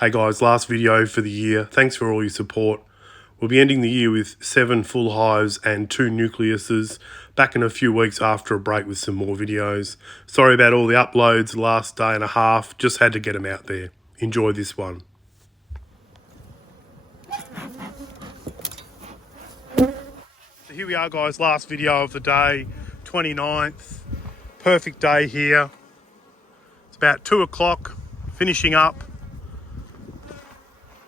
Hey guys, last video for the year. Thanks for all your support. We'll be ending the year with 7 full hives and 2 nucleuses. Back in a few weeks after a break with some more videos. Sorry about all the uploads the last day and a half. Just had to get them out there. Enjoy this one. So here we are guys, last video of the day, 29th. Perfect day here. It's about 2 o'clock, finishing up.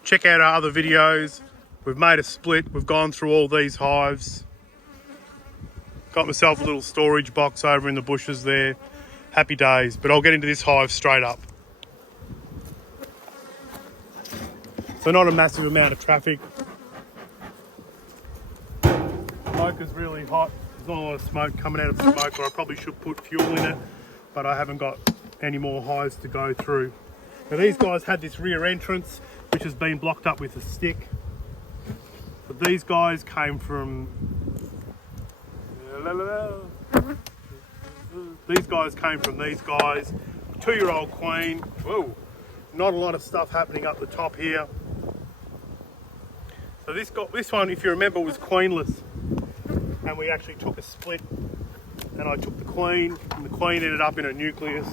Check out our other videos. We've made a split. We've gone through all these hives. Got myself a little storage box over in the bushes there. Happy days. But I'll get into this hive straight up. So not a massive amount of traffic. Smoke is really hot. There's not a lot of smoke coming out of the smoker. I probably should put fuel in it, but I haven't got any more hives to go through. Now these guys had this rear entrance which has been blocked up with a stick. But these guys came from... These guys came from these guys. 2-year-old queen. Whoa, not a lot of stuff happening up the top here. So this one, if you remember, was queenless. And we actually took a split. And I took the queen, and the queen ended up in a nucleus.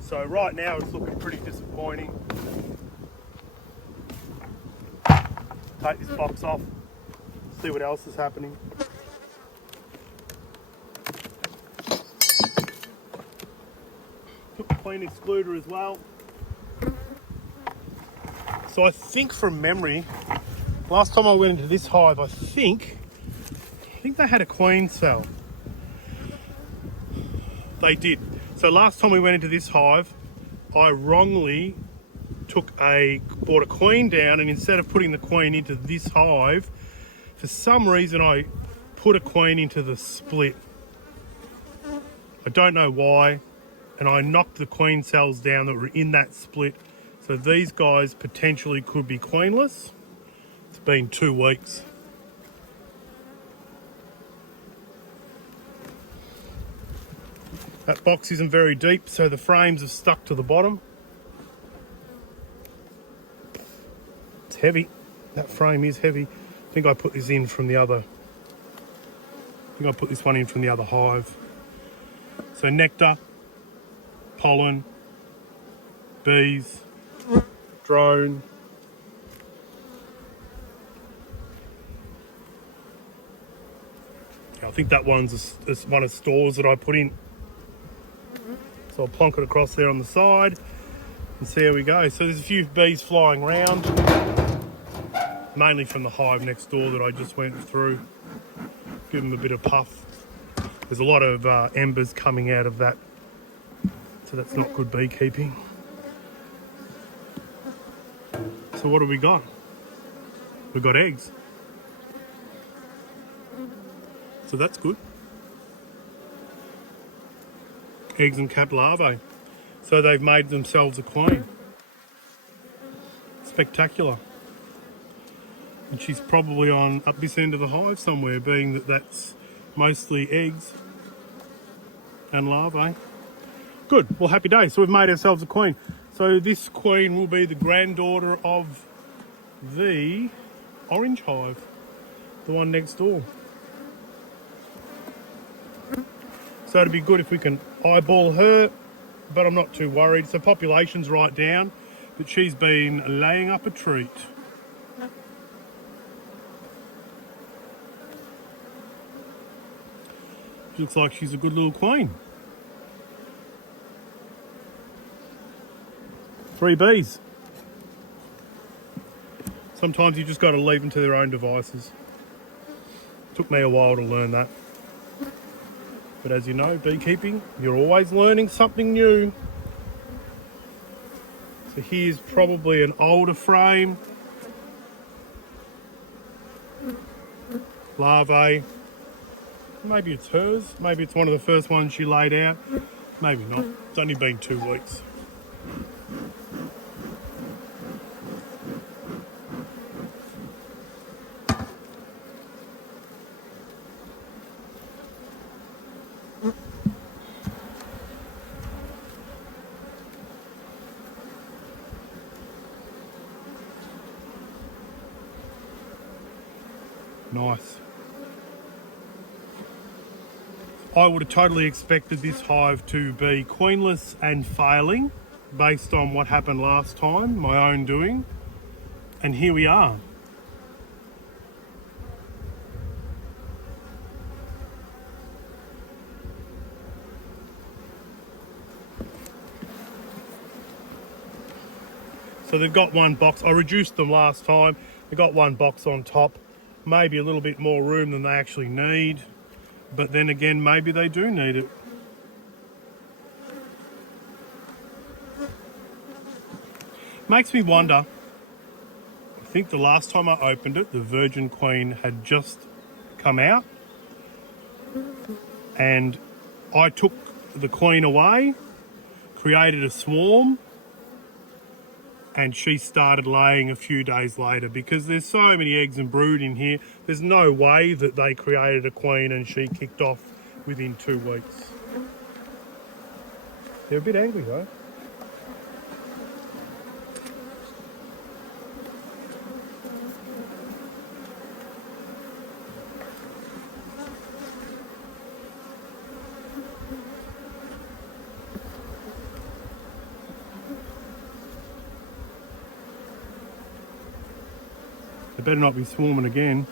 So right now it's looking pretty disappointing. Take this box off, see what else is happening. Took the queen excluder as well. So I think from memory, last time I went into this hive, I think they had a queen cell. They did. So last time we went into this hive, I wrongly brought a queen down, and instead of putting the queen into this hive, for some reason I put a queen into the split. I don't know why, and I knocked the queen cells down that were in that split. So these guys potentially could be queenless. It's been 2 weeks. That box isn't very deep, so the frames have stuck to the bottom. It's heavy. That frame is heavy. I think I put this in from the other... I think I put this one in from the other hive. So nectar, pollen, bees, drone. I think that one's one of the stores that I put in. So I'll plonk it across there on the side and see how we go. So there's a few bees flying around, mainly from the hive next door that I just went through. Give them a bit of puff. There's a lot of embers coming out of that, so that's not good beekeeping. So what have we got? We've got eggs. So that's good. Eggs and capped larvae. So they've made themselves a queen. Spectacular. And she's probably on up this end of the hive somewhere, being that that's mostly eggs and larvae. Good, well, happy days. So we've made ourselves a queen. So this queen will be the granddaughter of the orange hive, the one next door. So it'd be good if we can eyeball her, but I'm not too worried. So population's right down, but she's been laying up a treat. She looks like she's a good little queen. 3 bees. Sometimes you just got to leave them to their own devices. Took me a while to learn that. But as you know, beekeeping, you're always learning something new. So here's probably an older frame. Larvae. Maybe it's hers. Maybe it's one of the first ones she laid out. Maybe not. It's only been 2 weeks. Nice. I would have totally expected this hive to be queenless and failing based on what happened last time, my own doing. And here we are. So they've got one box. I reduced them last time. They've got one box on top. Maybe a little bit more room than they actually need. But then again, maybe they do need it. Makes me wonder. I think the last time I opened it, the virgin queen had just come out. And I took the queen away, created a swarm, and she started laying a few days later because there's so many eggs and brood in here. There's no way that they created a queen and she kicked off within 2 weeks. They're a bit angry though. They better not be swarming again.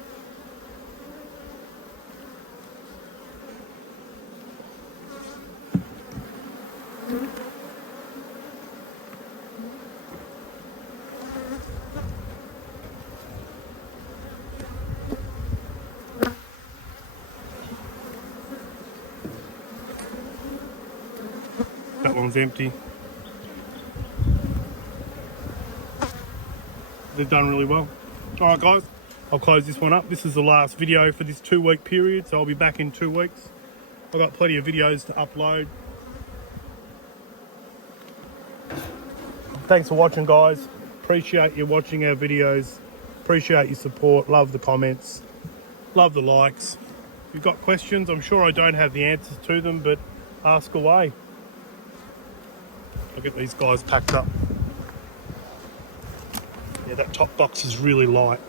That one's empty. They've done really well. Alright guys, I'll close this one up. This is the last video for this 2-week period, so I'll be back in 2 weeks. I've got plenty of videos to upload. Thanks for watching guys. Appreciate you watching our videos. Appreciate your support. Love the comments. Love the likes. If you've got questions, I'm sure I don't have the answers to them, but ask away. I'll get these guys packed up. Yeah, that top box is really light.